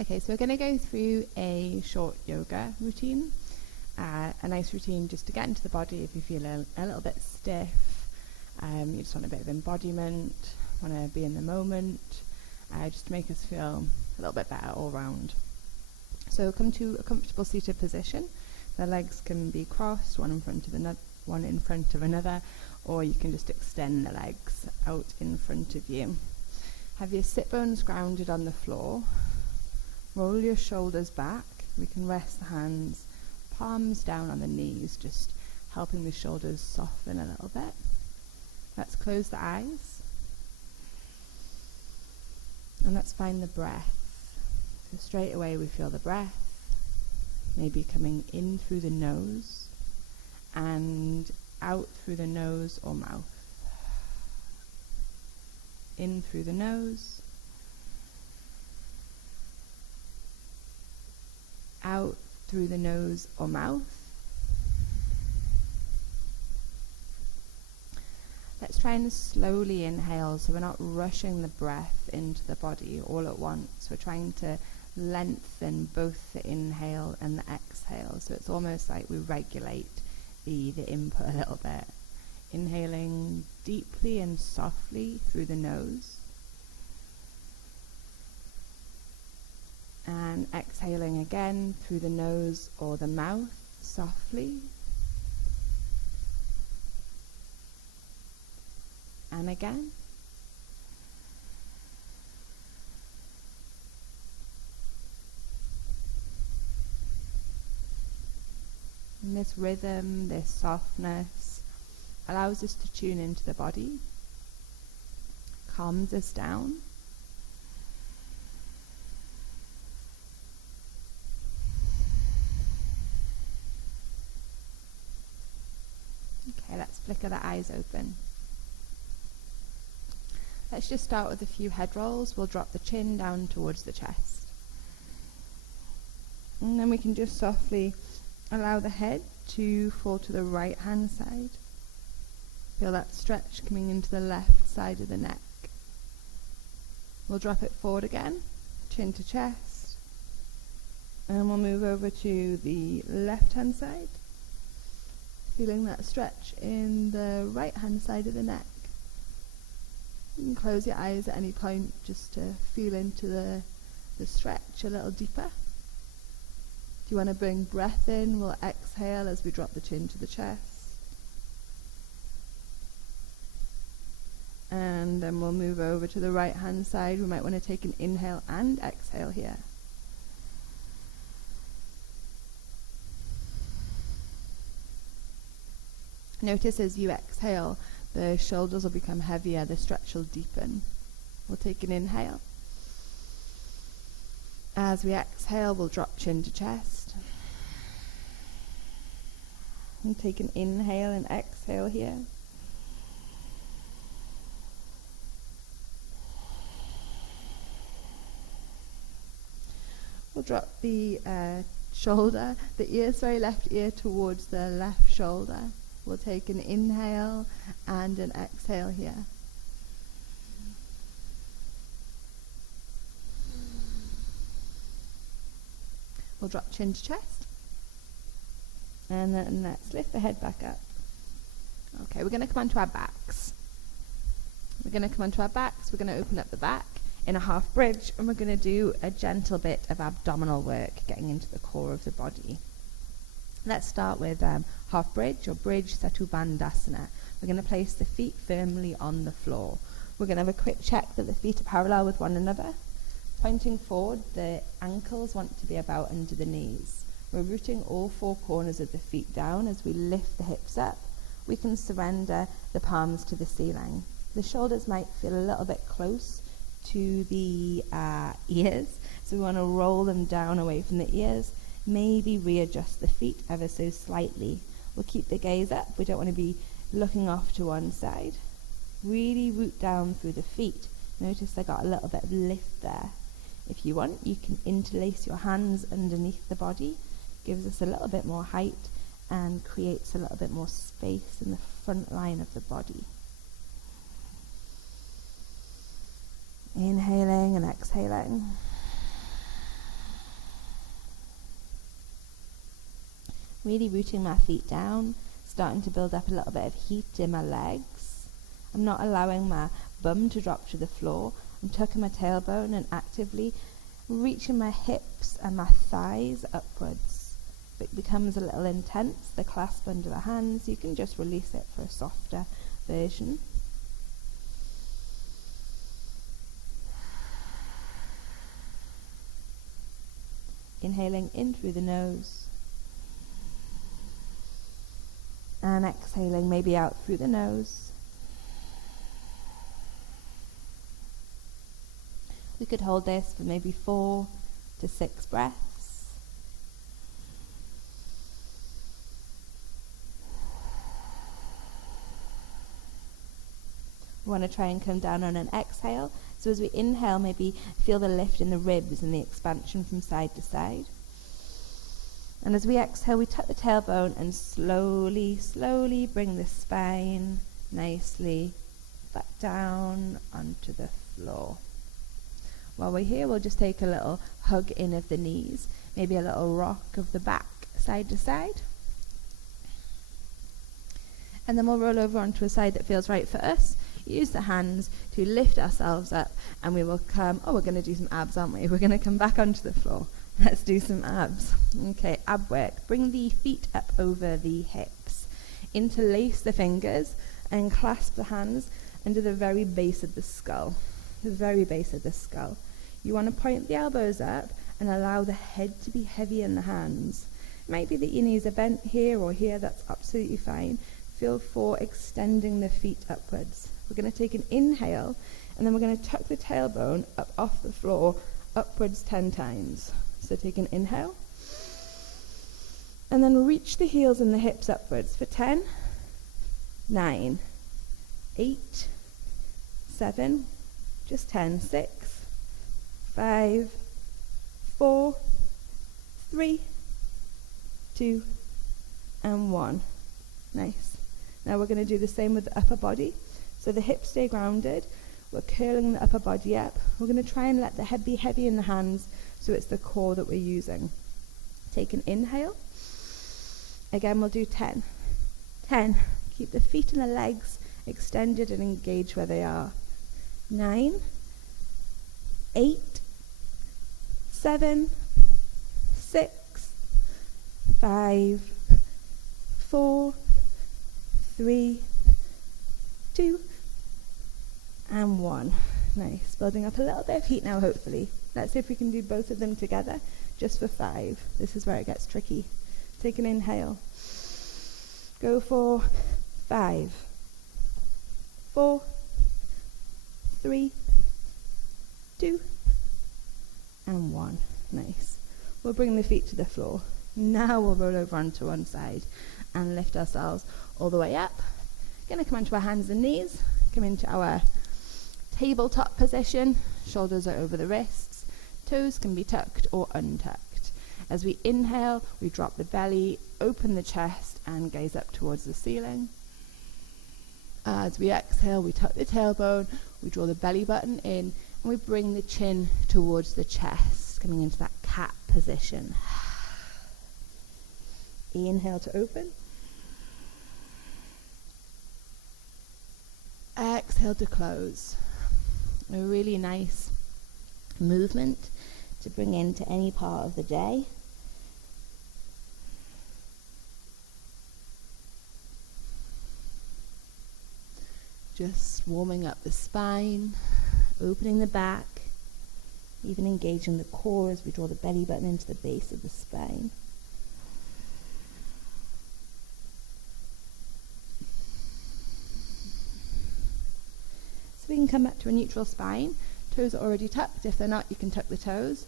Okay, so we're going to go through a short yoga routine, a nice routine just to get into the body if you feel a little bit stiff, you just want a bit of embodiment, want to be in the moment, just to make us feel a little bit better all round. So come to a comfortable seated position. The legs can be crossed, one in front of another, or you can just extend the legs out in front of you. Have your sit bones grounded on the floor. Roll your shoulders back. We can rest the hands, palms down on the knees, just helping the shoulders soften a little bit. Let's close the eyes. And let's find the breath. So straight away we feel the breath, maybe coming in through the nose and out through the nose or mouth. In through the nose, out through the nose or mouth. Let's try and slowly inhale so we're not rushing the breath into the body all at once. We're trying to lengthen both the inhale and the exhale, so it's almost like we regulate the input a little bit. Inhaling deeply and softly through the nose, and exhaling again through the nose or the mouth softly, and again. And this rhythm, this softness, allows us to tune into the body, calms us down. Okay, let's flicker the eyes open. Let's just start with a few head rolls. We'll drop the chin down towards the chest. And then we can just softly allow the head to fall to the right hand side. Feel that stretch coming into the left side of the neck. We'll drop it forward again, chin to chest. And we'll move over to the left hand side. Feeling that stretch in the right hand side of the neck. You can close your eyes at any point just to feel into the stretch a little deeper. If you want to bring breath in, we'll exhale as we drop the chin to the chest. And then we'll move over to the right hand side. We might want to take an inhale and exhale here. Notice as you exhale, the shoulders will become heavier, the stretch will deepen. We'll take an inhale. As we exhale, we'll drop chin to chest. And take an inhale and exhale here. We'll drop the left ear towards the left shoulder. We'll take an inhale and an exhale here. We'll drop chin to chest. And then let's lift the head back up. Okay, we're going to come onto our backs. We're going to open up the back in a half bridge, and we're going to do a gentle bit of abdominal work, getting into the core of the body. Let's start with half bridge or bridge Setu Bandhasana. We're going to place the feet firmly on the floor. We're going to have a quick check that the feet are parallel with one another. Pointing forward, the ankles want to be about under the knees. We're rooting all four corners of the feet down as we lift the hips up. We can surrender the palms to the ceiling. The shoulders might feel a little bit close to the ears, so we want to roll them down away from the ears. Maybe readjust the feet ever so slightly. We'll keep the gaze up. We don't want to be looking off to one side. Really root down through the feet. Notice I got a little bit of lift there. If you want, you can interlace your hands underneath the body. Gives us a little bit more height and creates a little bit more space in the front line of the body. Inhaling and exhaling. Really rooting my feet down, starting to build up a little bit of heat in my legs. I'm not allowing my bum to drop to the floor. I'm tucking my tailbone and actively reaching my hips and my thighs upwards. If it becomes a little intense, the clasp under the hands, you can just release it for a softer version. Inhaling in through the nose. And exhaling maybe out through the nose. We could hold this for maybe 4 to 6 breaths. We want to try and come down on an exhale. So as we inhale, maybe feel the lift in the ribs and the expansion from side to side. And as we exhale, we tuck the tailbone and slowly, slowly bring the spine nicely back down onto the floor. While we're here, we'll just take a little hug in of the knees, maybe a little rock of the back, side to side. And then we'll roll over onto a side that feels right for us. Use the hands to lift ourselves up, and we will come, we're going to do some abs, aren't we? We're going to come back onto the floor. Let's do some abs. Okay, ab work. Bring the feet up over the hips. Interlace the fingers and clasp the hands under the very base of the skull. The very base of the skull. You want to point the elbows up and allow the head to be heavy in the hands. It might be that your knees are bent here or here, that's absolutely fine. Feel for extending the feet upwards. We're going to take an inhale, and then we're going to tuck the tailbone up off the floor, upwards 10 times. So take an inhale, and then reach the heels and the hips upwards for 10, 9, 8, 7, just 10, 6, 5, 4, 3, 2, and 1. Nice. Now we're going to do the same with the upper body. So the hips stay grounded. We're curling the upper body up. We're going to try and let the head be heavy in the hands, so it's the core that we're using. Take an inhale. Again, we'll do 10. 10. Keep the feet and the legs extended and engaged where they are. 9, 8, 7, 6, 5, 4, 3, 2, and 1. Nice. Building up a little bit of heat now, hopefully. Let's see if we can do both of them together, just for 5. This is where it gets tricky. Take an inhale. Go for 5, 4, 3, 2, and 1. Nice. We'll bring the feet to the floor. Now we'll roll over onto one side and lift ourselves all the way up. Going to come onto our hands and knees. Come into our tabletop position. Shoulders are over the wrists. Toes can be tucked or untucked. As we inhale, we drop the belly, open the chest, and gaze up towards the ceiling. As we exhale, we tuck the tailbone, we draw the belly button in, and we bring the chin towards the chest, coming into that cat position. Inhale to open. Exhale to close. A really nice movement to bring into any part of the day. Just warming up the spine, opening the back, even engaging the core as we draw the belly button into the base of the spine. So we can come back to a neutral spine. Toes are already tucked. If they're not, you can tuck the toes.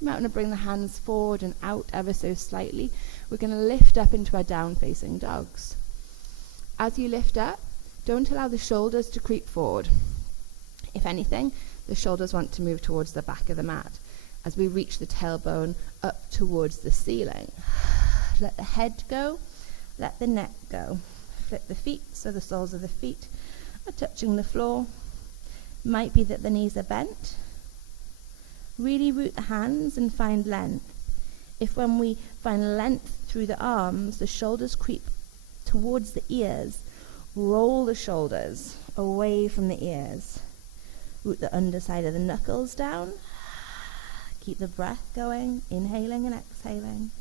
You might want to bring the hands forward and out ever so slightly. We're going to lift up into our down-facing dogs. As you lift up, don't allow the shoulders to creep forward. If anything, the shoulders want to move towards the back of the mat as we reach the tailbone up towards the ceiling. Let the head go, let the neck go. Flip the feet so the soles of the feet are touching the floor. Might be that the knees are bent. Really root the hands and find length. If when we find length through the arms, the shoulders creep towards the ears, roll the shoulders away from the ears. Root the underside of the knuckles down. Keep the breath going, inhaling and exhaling.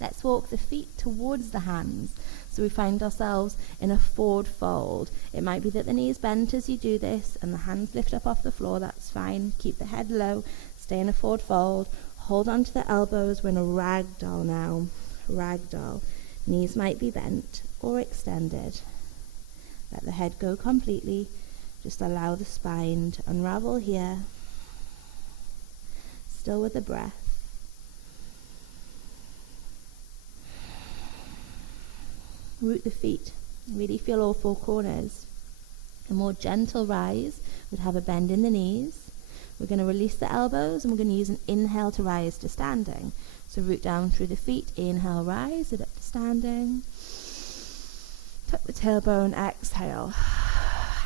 Let's walk the feet towards the hands. So we find ourselves in a forward fold. It might be that the knees bent as you do this and the hands lift up off the floor. That's fine. Keep the head low. Stay in a forward fold. Hold on to the elbows. We're in a ragdoll now. Ragdoll. Knees might be bent or extended. Let the head go completely. Just allow the spine to unravel here. Still with the breath. Root the feet. Really feel all four corners. A more gentle rise would have a bend in the knees. We're going to release the elbows and we're going to use an inhale to rise to standing. So root down through the feet. Inhale, rise it up to standing. Tuck the tailbone, exhale.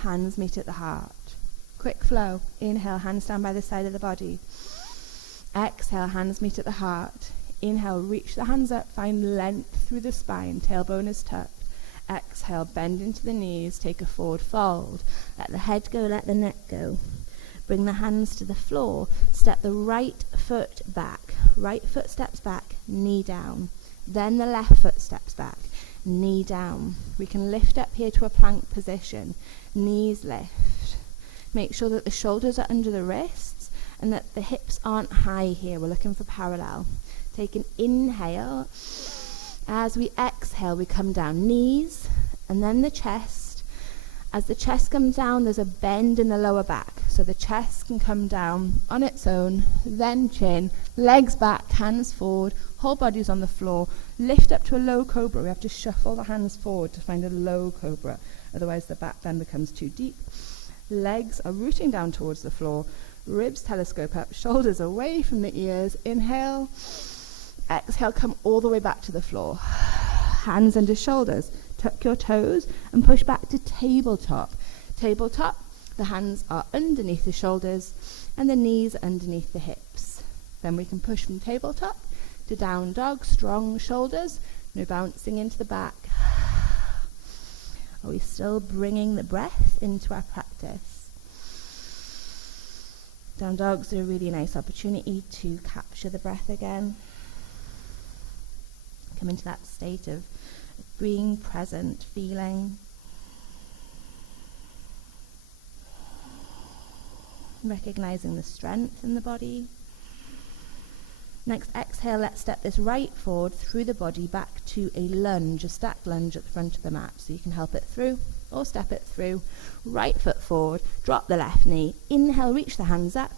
Hands meet at the heart. Quick flow. Inhale, hands down by the side of the body. Exhale, hands meet at the heart. Inhale, reach the hands up, find length through the spine, tailbone is tucked. Exhale, bend into the knees, take a forward fold. Let the head go, let the neck go. Bring the hands to the floor, step the right foot back. Right foot steps back, knee down. Then the left foot steps back, knee down. We can lift up here to a plank position. Knees lift. Make sure that the shoulders are under the wrists and that the hips aren't high here. We're looking for parallel. Take an inhale. As we exhale, we come down. Knees and then the chest. As the chest comes down, there's a bend in the lower back. So the chest can come down on its own, then chin, legs back, hands forward, whole body's on the floor. Lift up to a low cobra. We have to shuffle the hands forward to find a low cobra. Otherwise the back bend becomes too deep. Legs are rooting down towards the floor. Ribs telescope up, shoulders away from the ears. Inhale. Exhale, come all the way back to the floor. Hands under shoulders. Tuck your toes and push back to tabletop. Tabletop, the hands are underneath the shoulders and the knees underneath the hips. Then we can push from tabletop to down dog, strong shoulders, no bouncing into the back. Are we still bringing the breath into our practice? Down dogs are a really nice opportunity to capture the breath again. Come into that state of being present, feeling. Recognizing the strength in the body. Next, exhale, let's step this right forward through the body back to a lunge, a stacked lunge at the front of the mat. So you can help it through or step it through. Right foot forward, drop the left knee. Inhale, reach the hands up.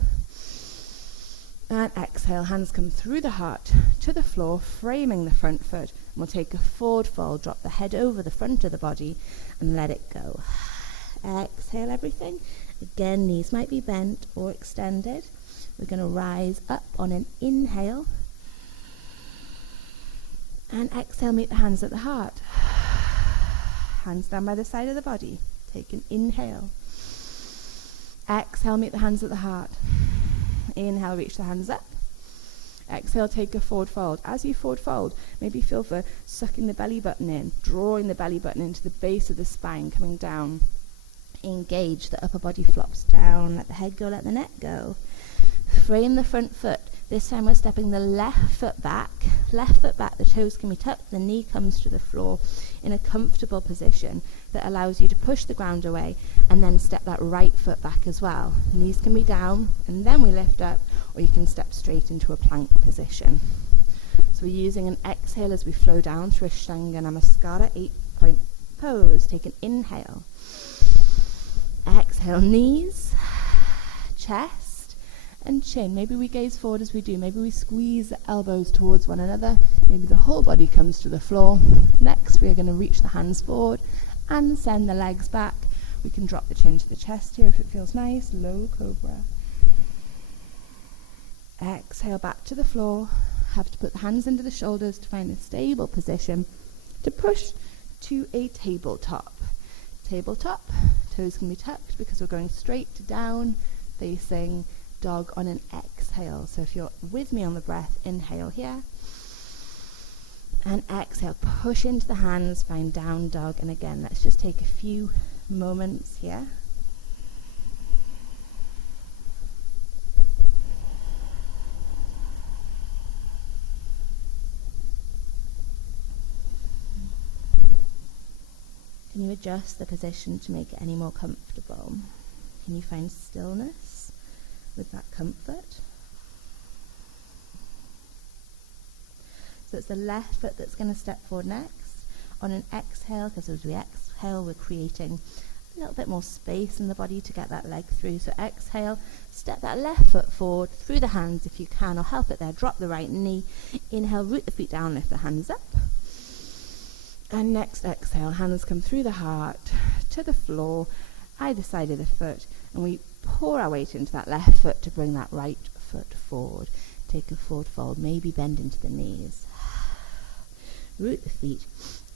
And exhale, hands come through the heart to the floor, framing the front foot. And we'll take a forward fold, drop the head over the front of the body and let it go. Exhale everything. Again, knees might be bent or extended. We're going to rise up on an inhale. And exhale, meet the hands at the heart. Hands down by the side of the body. Take an inhale. Exhale, meet the hands at the heart. Inhale, reach the hands up. Exhale, take a forward fold. As you forward fold, maybe feel for sucking the belly button in, drawing the belly button into the base of the spine, coming down. Engage, the upper body flops down. Let the head go, let the neck go. Frame the front foot. This time we're stepping the left foot back. Left foot back, the toes can be tucked, the knee comes to the floor in a comfortable position that allows you to push the ground away and then step that right foot back as well. Knees can be down and then we lift up, or you can step straight into a plank position. So we're using an exhale as we flow down through Ashtanga Namaskara, 8-point pose. Take an inhale. Exhale, knees, chest, and chin. Maybe we gaze forward as we do. Maybe we squeeze the elbows towards one another. Maybe the whole body comes to the floor. Next, we are going to reach the hands forward and send the legs back. We can drop the chin to the chest here if it feels nice. Low cobra. Exhale back to the floor. Have to put the hands under the shoulders to find a stable position to push to a tabletop. Tabletop, toes can be tucked because we're going straight down facing dog on an exhale. So if you're with me on the breath, inhale here. And exhale, push into the hands, find down dog. And again, let's just take a few moments here. Can you adjust the position to make it any more comfortable? Can you find stillness with that comfort? So it's the left foot that's going to step forward next. On an exhale, because as we exhale, we're creating a little bit more space in the body to get that leg through. So exhale, step that left foot forward through the hands if you can, or help it there. Drop the right knee. Inhale, root the feet down, lift the hands up. And next exhale, hands come through the heart to the floor, either side of the foot, and we pour our weight into that left foot to bring that right foot forward. Take a forward fold, maybe bend into the knees. Root the feet.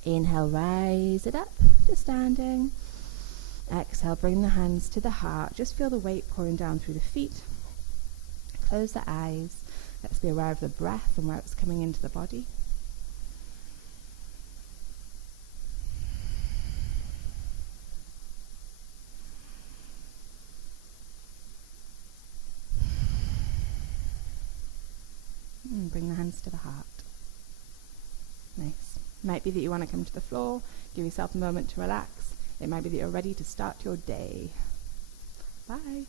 Inhale, rise it up to standing. Exhale, bring the hands to the heart. Just feel the weight pouring down through the feet. Close the eyes. Let's be aware of the breath and where it's coming into the body. Bring the hands to the heart. Nice. Might be that you want to come to the floor, give yourself a moment to relax. It might be that you're ready to start your day. Bye.